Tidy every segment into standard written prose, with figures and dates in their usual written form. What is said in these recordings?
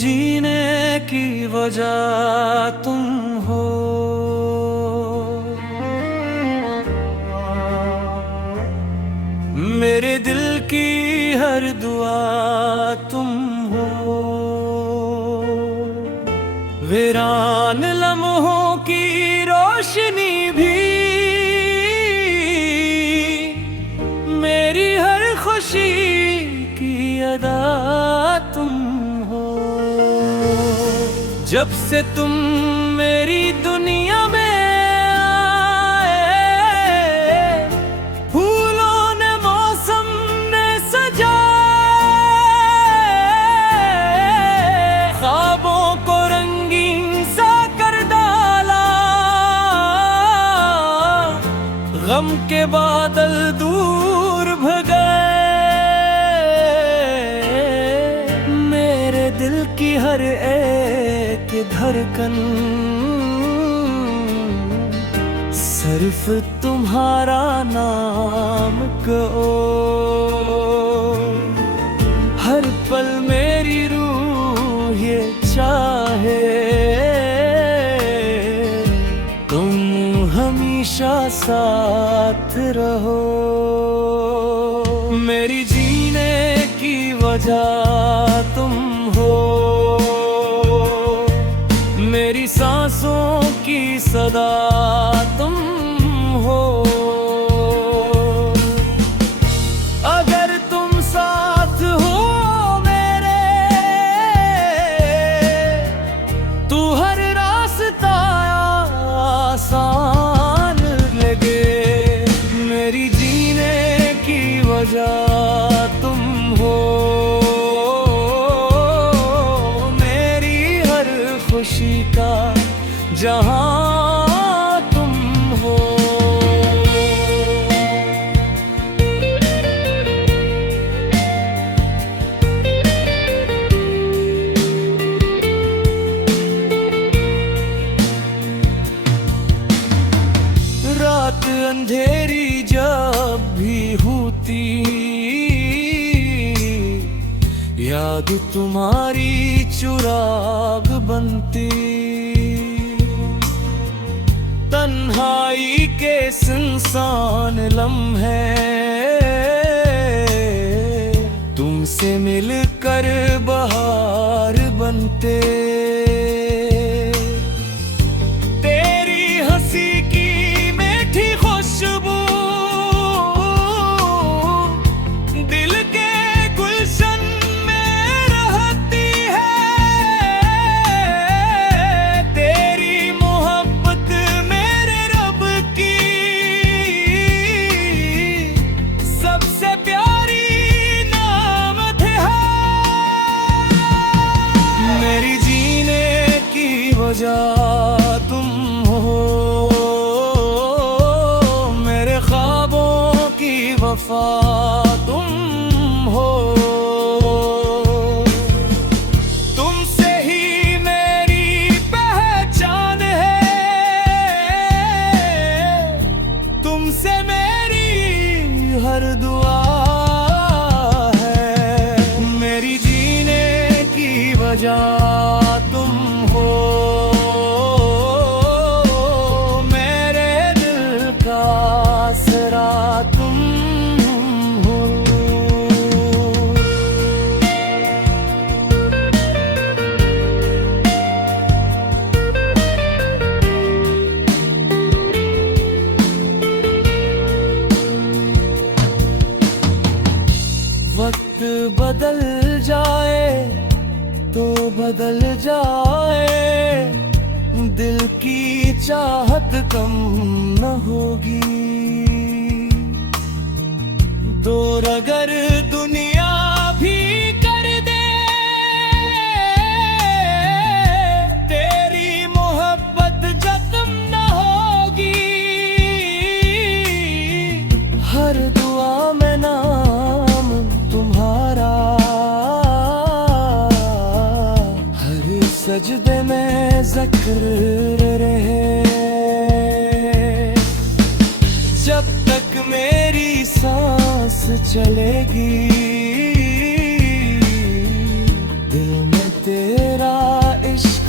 जीने की वजह तुम हो। मेरे दिल की हर दुआ तुम हो। वीरान लम्हों की रोशनी भी, मेरी हर खुशी की अदा तुम हो। जब से तुम मेरी दुनिया में आए, फूलों ने मौसम ने सजाए, ख्वाबों को रंगीन सा कर डाला, गम के बादल दूर भगाए। मेरे दिल की हर एक धड़कन सिर्फ तुम्हारा नाम कहो। हर पल मेरी रूह ये चाहे, तुम हमेशा साथ रहो। मेरी जीने की वजह तुम हो। मेरी सांसों की सदा तुम हो। अगर तुम साथ हो मेरे, तो हर रास्ता आसान लगे। मेरी जीने की वजह तुम हो। मेरी हर खुशी का जहां तुम हो। रात अंधेरी जब भी होती, याद तुम्हारी चुराग बनती। तन्हाई के सुनसान लम्हे तुमसे मिलकर बहार बनते। तेरी हंसी की मीठी खुशबू दिल के गुलशन में रहती है। तेरी मोहब्बत मेरे रब की सबसे प्यारी नामत है। मेरी जीने की वजह तुम हो। मेरे ख्वाबों की वफा तुम हो। तुमसे ही मेरी पहचान है, तुमसे मेरी हर दुआ है। मेरी जीने की वजह तुम हो। मेरे दिल का आसरा तुम हो। वक्त बदल जाए तो बदल जाए, दिल की चाहत कम न होगी। दूर अगर दुनिया भी कर दे, तेरी मोहब्बत जख्म न होगी। हर दुआ में नाम तुम्हारा, हर सजदे में ज़िक्र रहे। जब तक मेरी सांस चलेगी, दिल में तेरे मेरा इश्क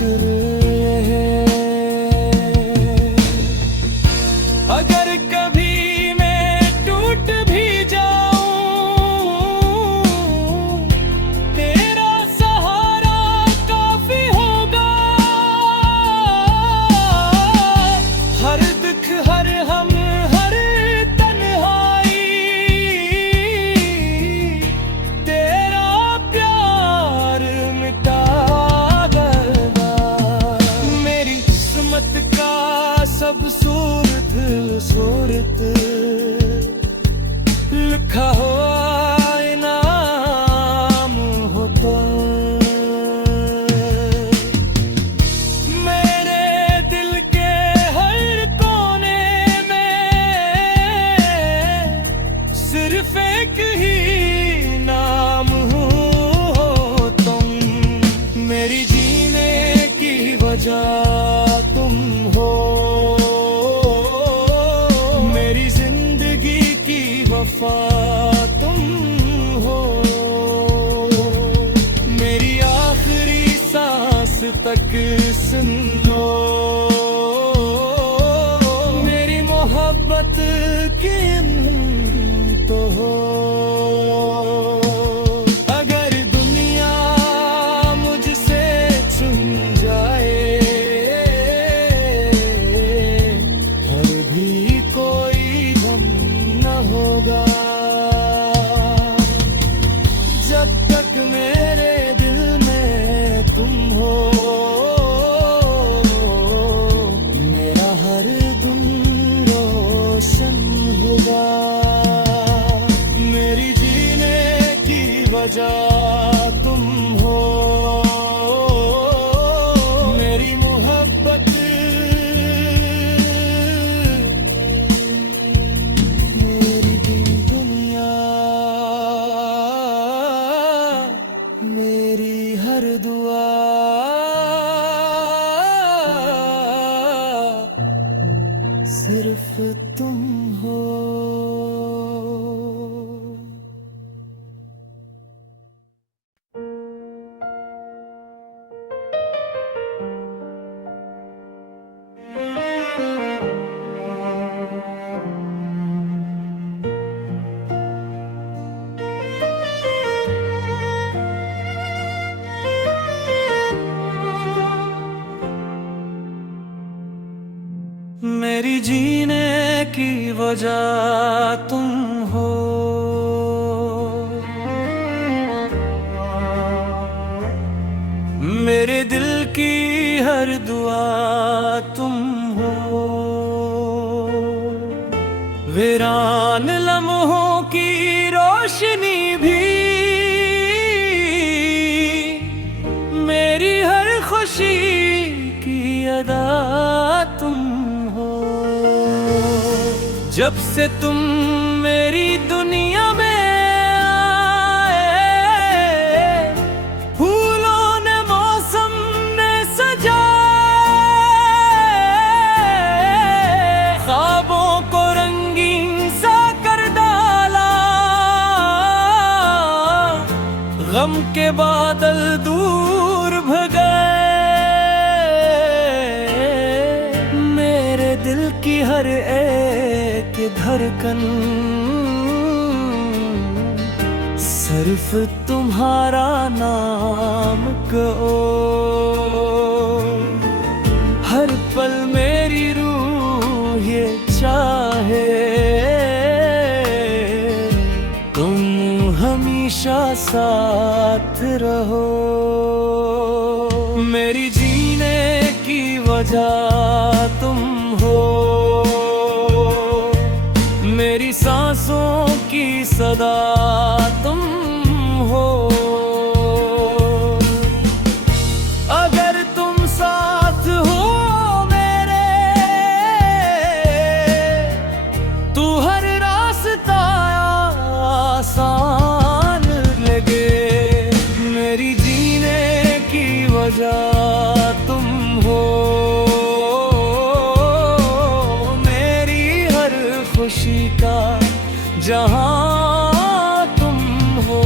है। अगर कभी मैं टूट भी जाऊं, तेरा सहारा काफी होगा। हर दुख हर हम हर तन्हाई, तेरा प्यार मिटा देगा। मेरी किस्मत का सब सूरत लिखा हुआ इनाम होता। मेरे दिल के हर कोने में सिर्फ एक ही नाम हो तुम। मेरी जीने की वजह तुम हो, मेरी जिंदगी की वफा तुम हो। मेरी आखिरी सांस तक सुन लो, मेरी मोहब्बत की तो हो। अगर दुनिया मुझसे छुन जाए, हर भी कोई गम न होगा। जब तक मेरे दिल में तुम हो, मेरा हर दिन रोशन होगा। मेरी जीने की वजह तुम हो, मेरी मोहब्बत मेरी दिन दुनिया, मेरी हर दुआ सिर्फ तुम हो। मेरी जीने की वजह तुम हो, मेरे दिल की हर दुआ तुम हो। वीरान लम्हों की रोशनी भी, मेरी हर खुशी की अदा तुम हो। जब से तुम मेरी दुनिया में आए, फूलों ने मौसम ने सजाए, ख्वाबों को रंगीन सा कर डाला। गम के बादल दूर भगाए, मेरे दिल की हर एक धड़कन सिर्फ तुम्हारा नाम कहो। हर पल मेरी रूह ये चाहे, तुम हमेशा साथ रहो। मेरी जीने की वजह तुम हो, मेरी सांसों की सदा तुम हो। अगर तुम साथ हो मेरे, तू हर रास्ता आसान लगे। मेरी जीने की वजह तुम हो, मेरी हर खुशी का जहां तुम हो।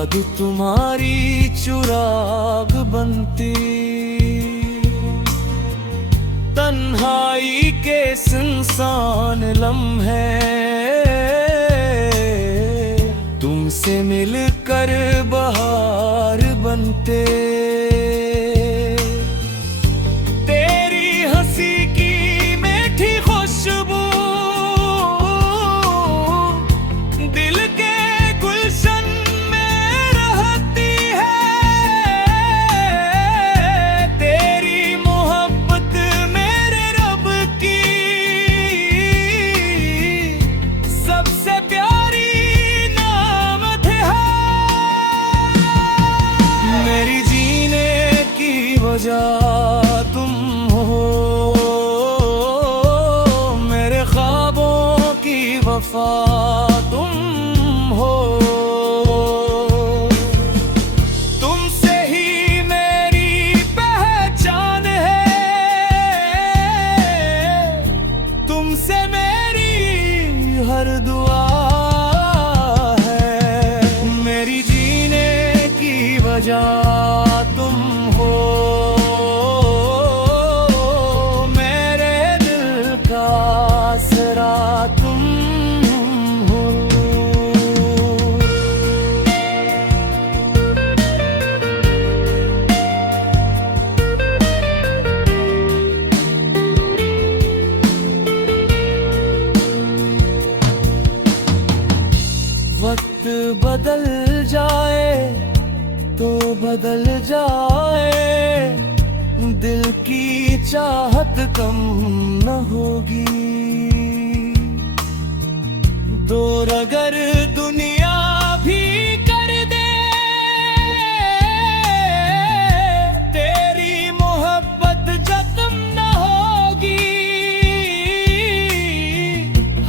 याद तुम्हारी चुराग बनती, तन्हाई के सुनसान लम्हे तुमसे मिलकर बहार बनते। तेरी हंसी की मीठी खुशबू दिल के गुलशन में रहती है। तेरी मोहब्बत मेरे रब की सबसे प्यारी नामत है। मेरी जीने की वजह तुम हो, मेरे ख्वाबों की वफा तुम हो। तुमसे ही मेरी पहचान है, तुमसे मेरी हर दुआ है। मेरी जीने की वजह तुम हो, मेरे दिल का आसरा तुम हो। वक्त बदल जाए तो बदल जाए, दिल की चाहत कम न होगी। दूर अगर दुनिया भी कर दे, तेरी मोहब्बत जख्म न होगी।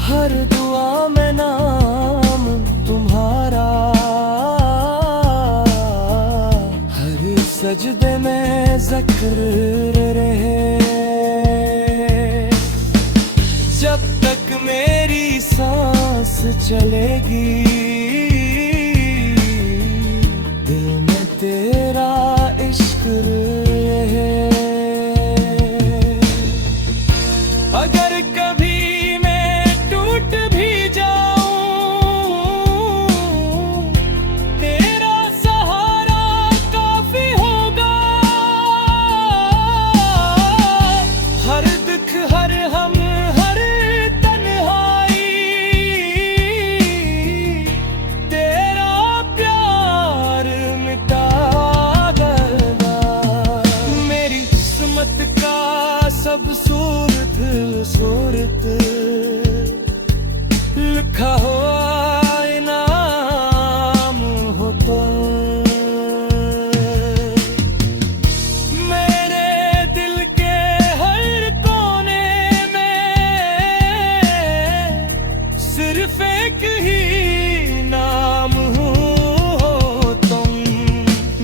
हर दुआ में नाम तुम्हारा, हर सजदे में ज़िक्र रहे। जब तक मेरी सांस चलेगी, दिल में तेरा इश्क रहे। अगर कभी मैं टूट भी जाऊं, तेरा सहारा काफी होगा। हर दुख हर हम हर तन्हाई, तेरा प्यार मिटा देगा। मेरी किस्मत का सब सूरत सूरत लिखा हुआ इनाम होता। मेरे दिल के हर कोने में सिर्फ एक ही नाम हो तुम।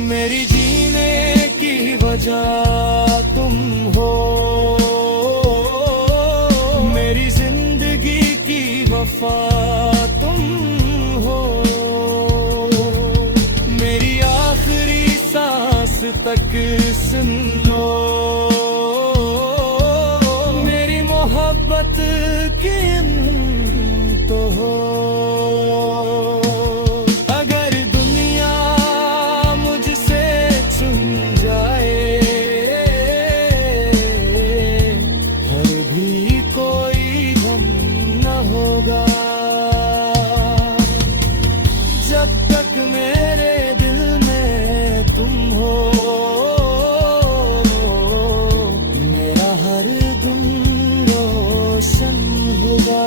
मेरी जीने की वजह तुम हो, मेरी जिंदगी की वफा तुम हो। मेरी आखिरी सांस तक सुन लो, मेरी मोहब्बत की तो हो। अगर दुनिया मुझसे छुन जाए, हर भी कोई गम न होगा। जब तक मेरे दिल में तुम हो, मेरा हर दम रोशन होगा।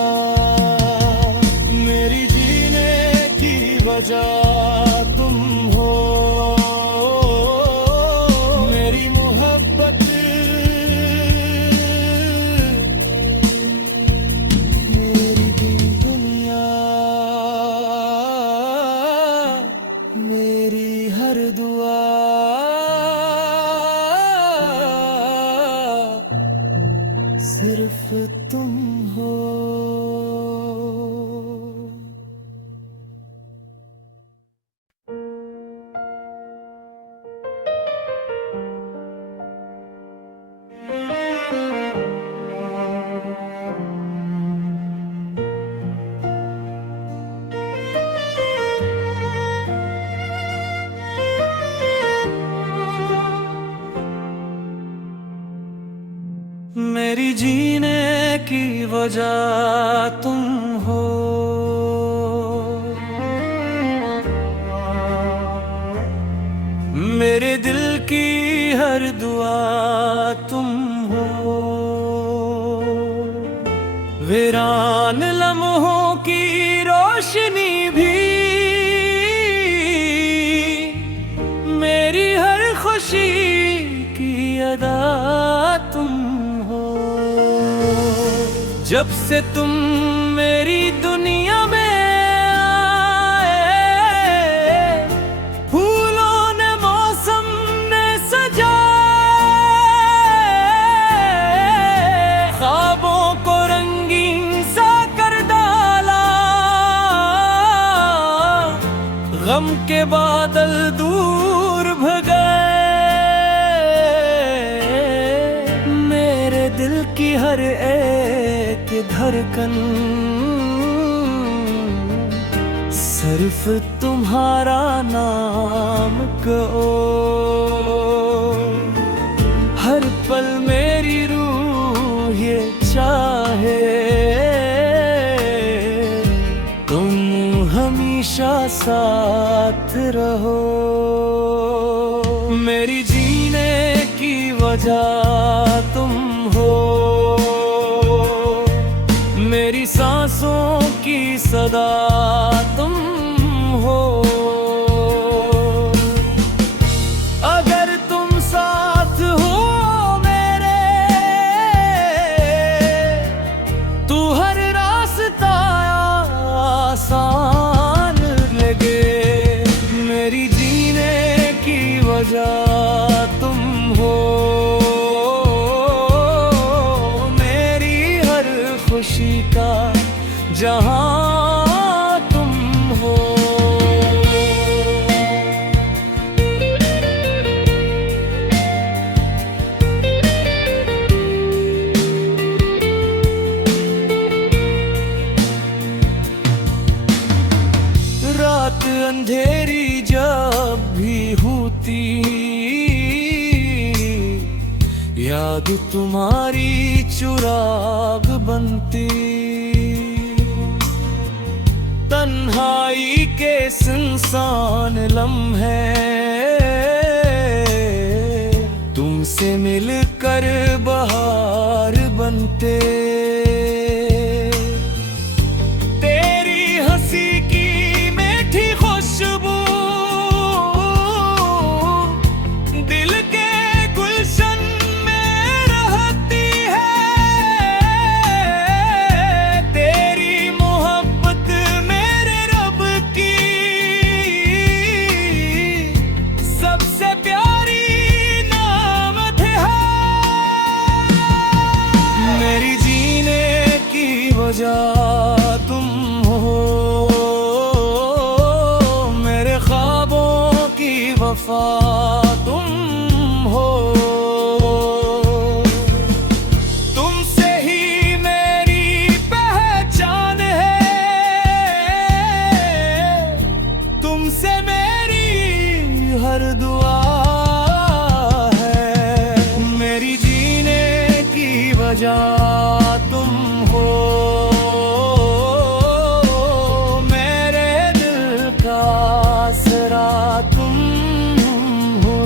मेरी जीने की वजह तुम हो, मेरी मोहब्बत मेरी भी दुनिया, मेरी हर दुआ सिर्फ तुम हो। मेरी जीने की वजह तुम हो। मेरे दिल की हर दुआ तुम हो। वीरान लम्हों की रोशनी भी, मेरी हर खुशी की अदा तुम हो। जब से तुम मेरी दुनिया में आए, फूलों ने मौसम ने सजाए, ख्वाबों को रंगीन सा कर डाला, गम के बादल दूर भगाए। मेरे दिल की हर एक धड़कन सिर्फ तुम्हारा नाम कहो। हर पल मेरी रूह ये चाहे, तुम हमेशा साथ रहो। मेरी जीने की वजह तुम हो। मेरी सांसों की सदा तुम हो। अगर तुम साथ हो मेरे, तो हर रास्ता आसान लगे। मेरी जीने की वजह तुम हो। मेरी हर खुशी का जहां तुम हो। रात अंधेरी जब भी होती, याद तुम्हारी चुराग बनती। तन्हाई के सुनसान लम्हे तुमसे मिलकर बहार बनते। तेरी हंसी की मीठी खुशबू दिल के गुलशन में रहती है। तेरी मोहब्बत मेरे रब की सबसे प्यारी नामत है। मेरी जीने की वजह तुम हो। मेरे ख्वाबों की वफा तुम हो। तुमसे ही मेरी पहचान है, तुमसे मेरी हर दुआ है। मेरी जीने की वजह तुम हो। मेरे दिल का आसरा तुम हो।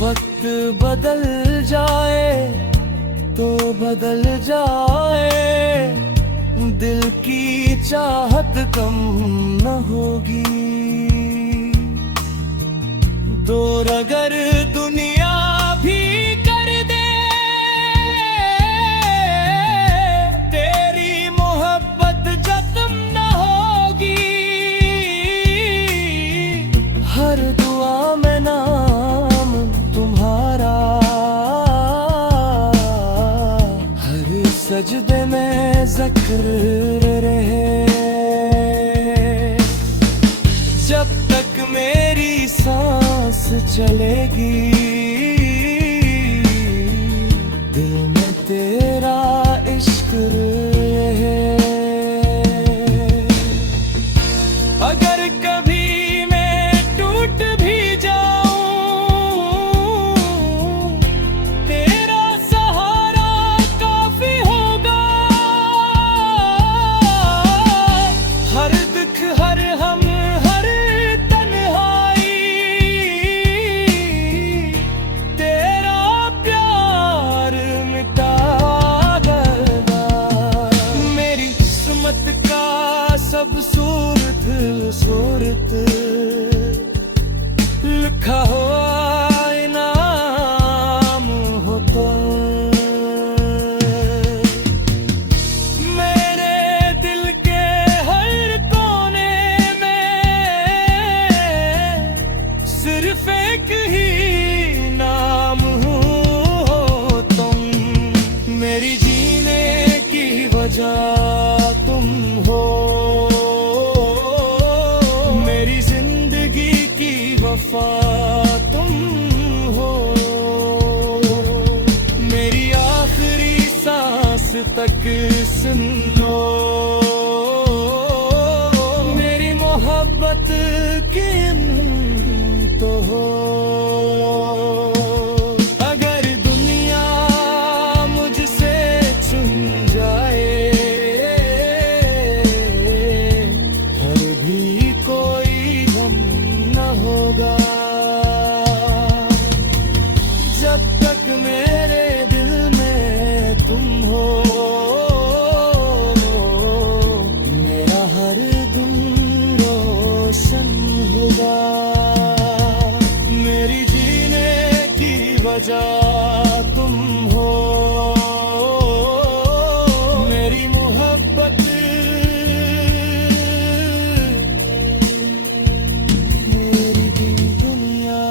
वक्त बदल जाए तो बदल जाए, दिल की चाहत कम न होगी। दूर अगर दुनिया भी कर दे, तेरी मोहब्बत जख्म न होगी। हर दुआ में नाम तुम्हारा, हर सजदे में जिक्र रहे। जब तक मेरी सांस चलेगी, दिल में खूबसूरत लिखा हुआ इनाम हो तुम। मेरे दिल के हर कोने में सिर्फ एक ही नाम हो तुम। मेरी जीने की वजह तुम हो, मेरी जिंदगी की वफा तुम हो, मेरी आखिरी सांस तक सुनो, मेरी मोहब्बत की तो हो। अगर दुनिया मुझसे छुन जाए हर भी कोई गम न होगा, जब तक मेरे दिल में तुम हो। मेरा हर दिन रोशन होगा, मेरी जीने की वजह तुम हो, मेरी मोहब्बत मेरी दुनिया,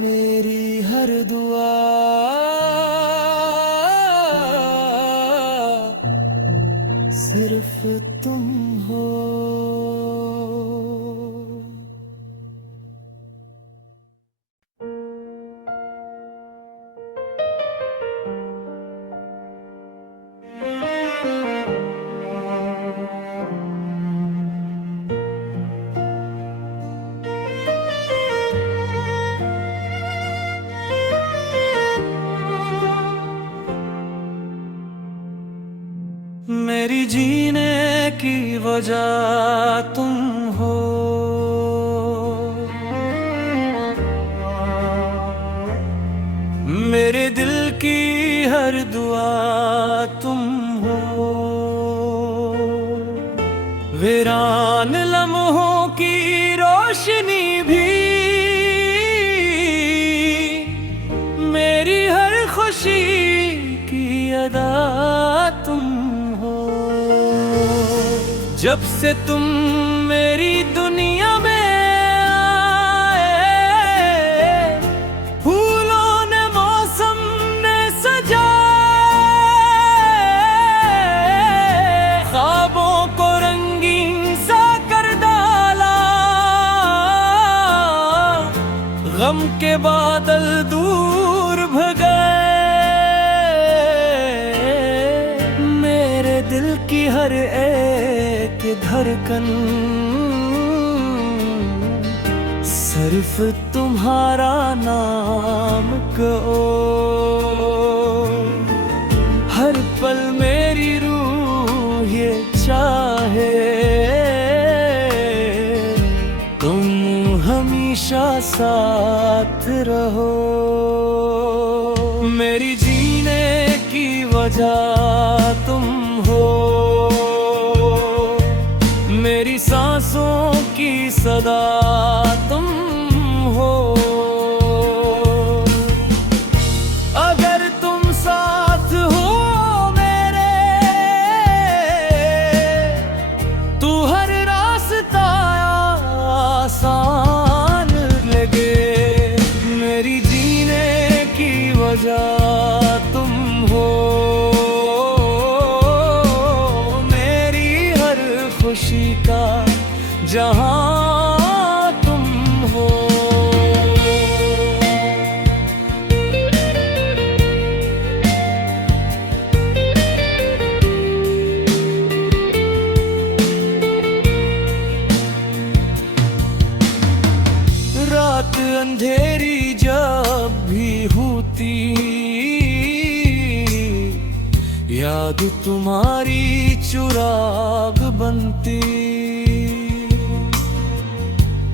मेरी हर दुआ सिर्फ तुम हो। मेरी जीने की वजह तुम हो, मेरे दिल की हर दुआ तुम हो। वीरान लम्हों की रोशनी भी मेरी हर खुशी की अदा तुम हो। जब से तुम मेरी दुनिया में आए, फूलों ने मौसम ने सजाए, ख्वाबों को रंगीन सा कर डाला, गम के बादल दूर भगाए। मेरे दिल की हर एक धड़कन सिर्फ तुम्हारा नाम कहो। हर पल मेरी रूह ये चाहे तुम हमेशा साथ रहो। मेरी जीने की वजह तुम हो, मेरी सांसों की सदा तुम हो। अगर तुम साथ हो मेरे तो हर रास्ता आसान लगे। मेरी जीने की वजह तुम हो, मेरी हर खुशी का जहां तुम हो। रात अंधेरी जब भी होती, याद तुम्हारी चुराग बनती।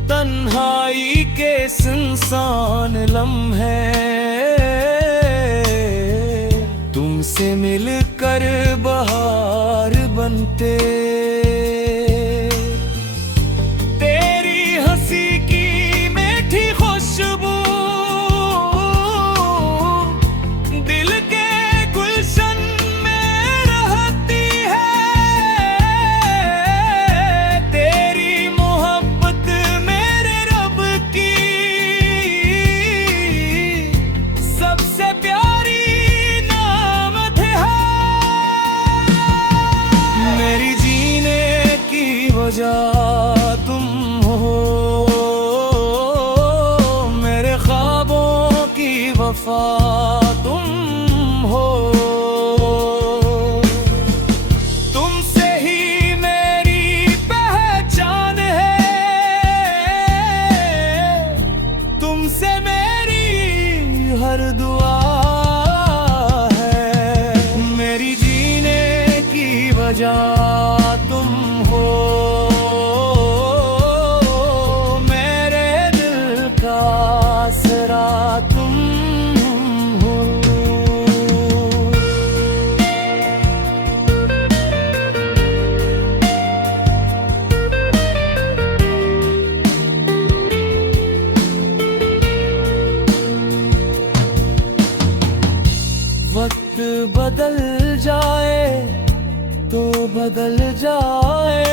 तन्हाई के सुनसान लम्हे तुमसे मिलकर बहार बनते, तेरी हंसी की मीठी खुशबू दिल के गुलशन में रहती है। तेरी मोहब्बत मेरे रब की सबसे प्यारी नामत है। मेरी जीने की वजह तुम हो, मेरे ख्वाबों की वफा तुम हो। तुमसे ही मेरी पहचान है, तुमसे मेरी हर दुआ है। मेरी जीने की वजह तुम हो, मेरे दिल का आसरा तुम हो। वक्त बदल जाए तो बदल जाए,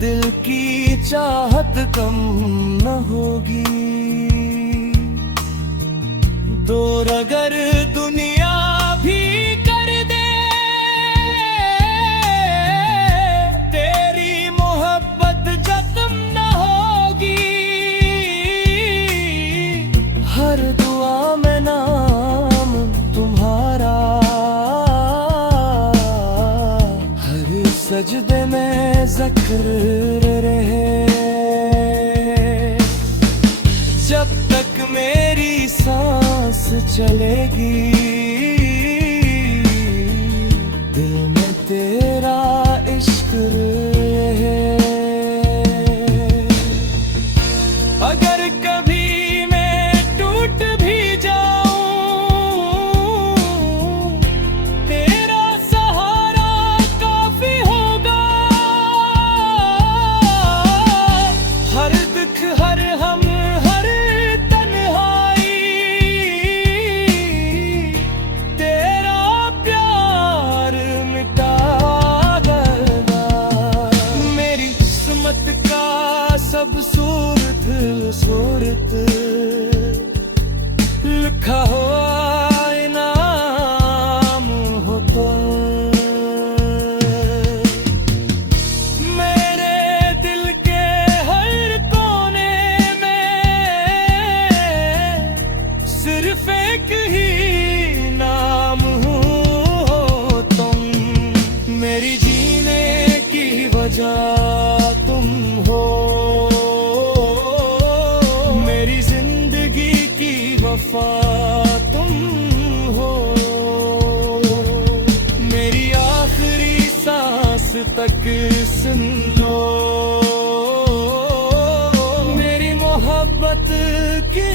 दिल की चाहत कम न होगी। दूर अगर दुनिया भी कर दे, तेरी मोहब्बत जख्म न होगी। हर दुआ में नाम तुम्हारा, सजदे में ज़िक्र रहे। जब तक मेरी सांस चलेगी, दिल में तेरा इश्क रहे। अगर कभी मैं टूट भी जाऊं, तेरा सहारा काफी होगा। हर दुख हर हम हर तन्हाई, तेरा प्यार मिटा देगा। मेरी किस्मत का सब सूरत सूरत लिखा हुआ इनाम हो तुम। मेरे दिल के हर कोने में सिर्फ एक ही नाम हो तुम। मेरी जीने की वजह तुम हो, मेरी जिंदगी की वफा तुम हो। मेरी आखिरी सांस तक सुन लो, मेरी मोहब्बत की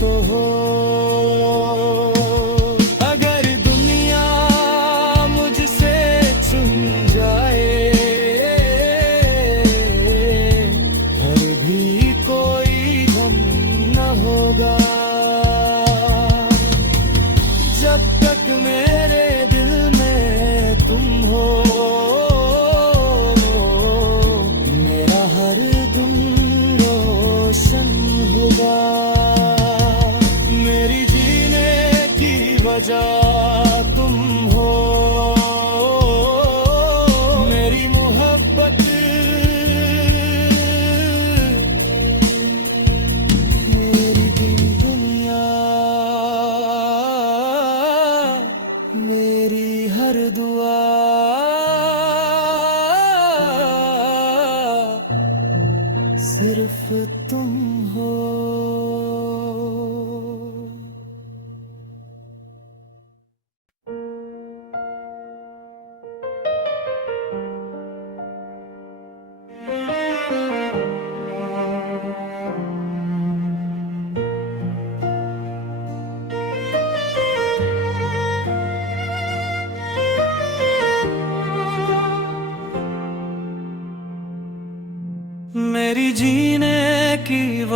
तो हो। अगर दुनिया मुझसे छुन जाए, फिर भी कोई गम न होगा। जब तक मेरे दिल में तुम हो, मेरा हर दम रोशन होगा। मेरी जीने की वजह तुम हो, मेरी मोहब्बत मेरी दिल दुनिया, मेरी हर दुआ सिर्फ तुम हो।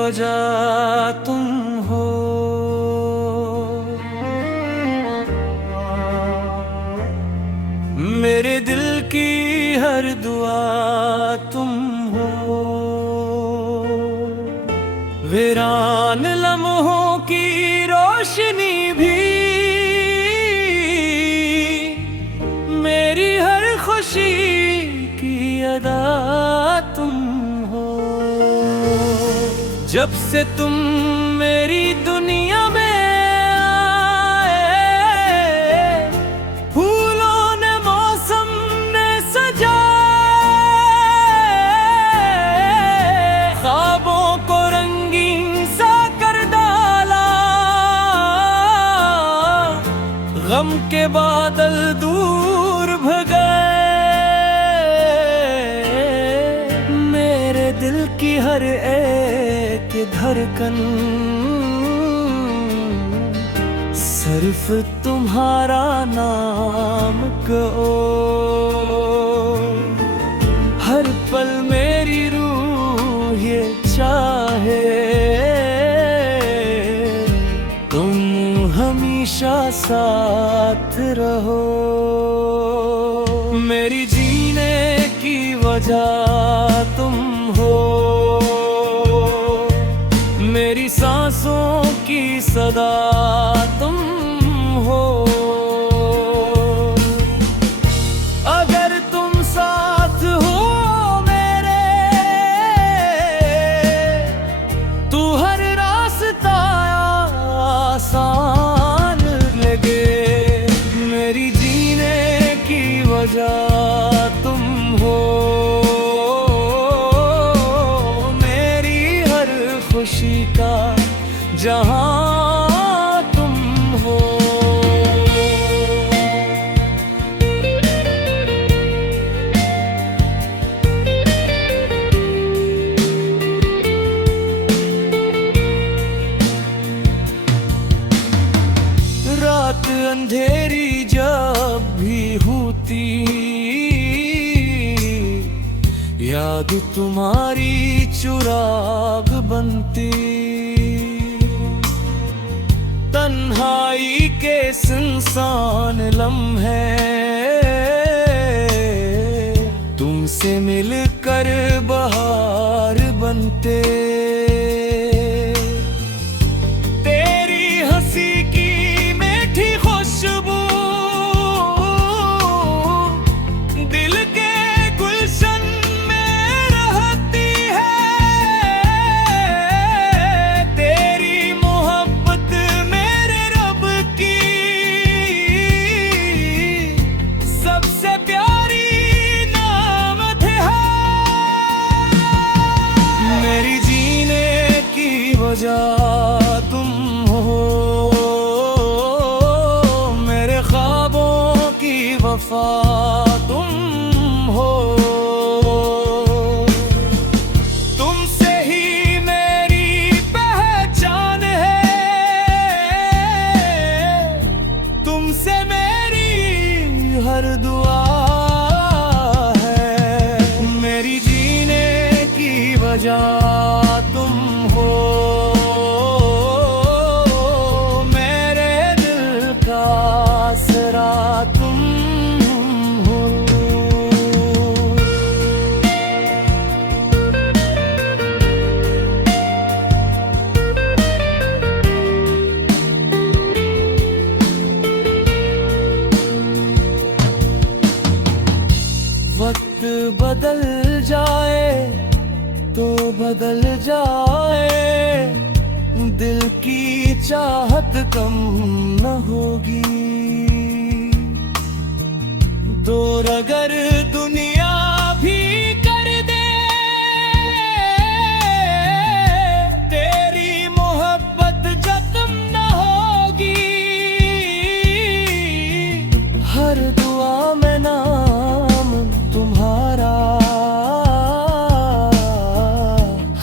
वजह तुम हो। मेरे दिल की हर दुआ तुम हो। वीरान लम्हों की रोशनी भी मेरी हर खुशी की अदा तुम हो। जब से तुम मेरी दुनिया में आए, फूलों ने मौसम ने सजाए, ख्वाबों को रंगीन सा कर डाला, गम के बादल दूर भगाए। मेरे दिल की हर एक धड़कन सिर्फ तुम्हारा नाम कहो। हर पल मेरी रूह ये चाहे तुम हमेशा साथ रहो। मेरी जीने की वजह तुम हो। मेरी सांसों की सदा तुम हो। अगर तुम साथ हो मेरे, तो हर रास्ता आसान लगे। मेरी जीने की वजह तुम हो। मेरी हर खुशी का जहां तुम हो। रात अंधेरी जब भी होती, याद तुम्हारी चुराग बनती। तन्हाई के सुनसान लम्हे तुमसे मिलकर बहार बनते। तेरी हंसी की मीठी खुशबू दिल के गुलशन में रहती है। तेरी मोहब्बत मेरे रब की सबसे प्यारी नामत है। मेरी जीने की वजह तुम हो। मेरे ख्वाबों की वफा तुम हो। तुमसे ही मेरी पहचान है। तुमसे मेरी हर दुआ है। मेरी जीने की वजह तुम हो। मेरे दिल का आसरा तुम हो। वक्त बदल जाए तो बदल जाए, दिल की चाहत कम न होगी। दूर अगर दुनिया भी कर दे, तेरी मोहब्बत जख्म न होगी। हर दुआ में नाम तुम्हारा,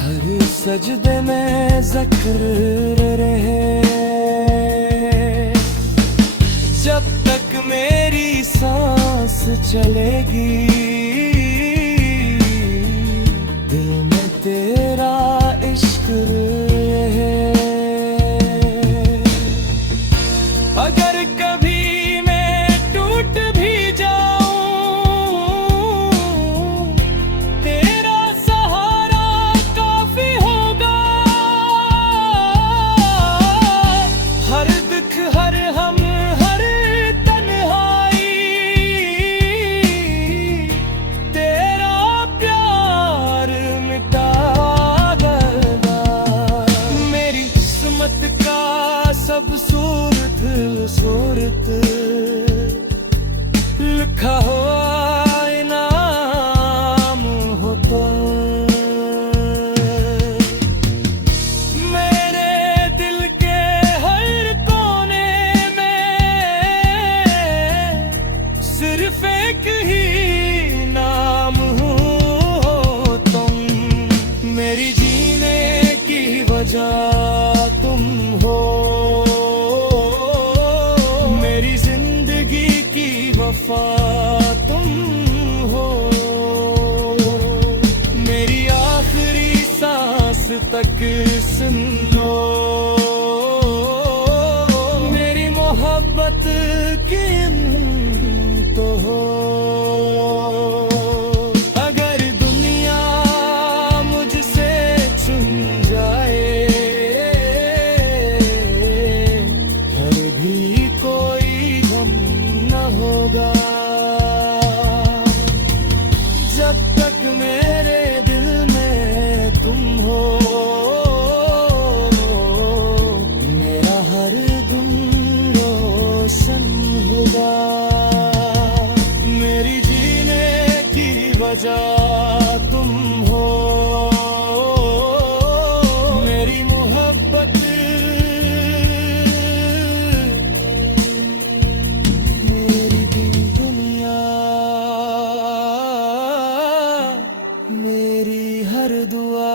हर सजदे में ज़िक्र रहे। जब तक मेरी सांस चलेगी, दिल में तेरा इश्क शुक्र है। अगर कभी मैं टूट भी जाऊं, तेरा सहारा काफी होगा। हर दुख हर हम हर तन्हाई, तेरा प्यार मिटा देगा। मेरी किस्मत का सब सूरत सूरत लिखा हुआ इनाम हो तुम। मेरे दिल के हर कोने में सिर्फ एक ही नाम हो तुम। मेरी जीने की वजह तुम हो, मेरी जिंदगी की वफा तुम हो। मेरी आखिरी सांस तक सुन लो, मेरी मोहब्बत की तो हो। अगर दुनिया मुझसे छुन जाए, फिर भी कोई गम न होगा। जब तक मेरे दिल में तुम हो, मेरा हर दिन रोशन होगा। मेरी जीने की वजह तुम हो, मेरी मोहब्बत मेरी दुनिया, मेरी हर दुआ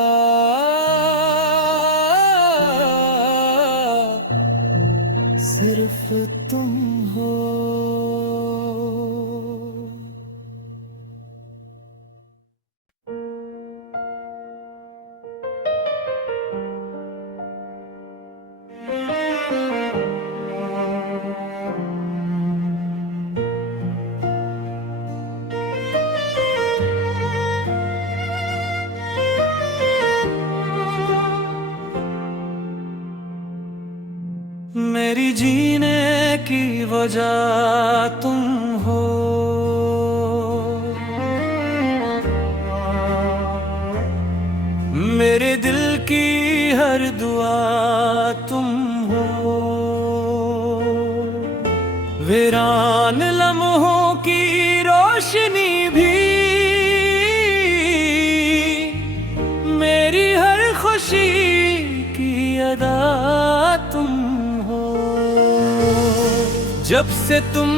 सिर्फ तुम हो। मेरी जीने की वजह तुम हो, मेरे दिल की हर दुआ तुम हो। वीरान लम्हों की रोशनी भी, मेरी हर खुशी की अदा तुम हो। जब से तुम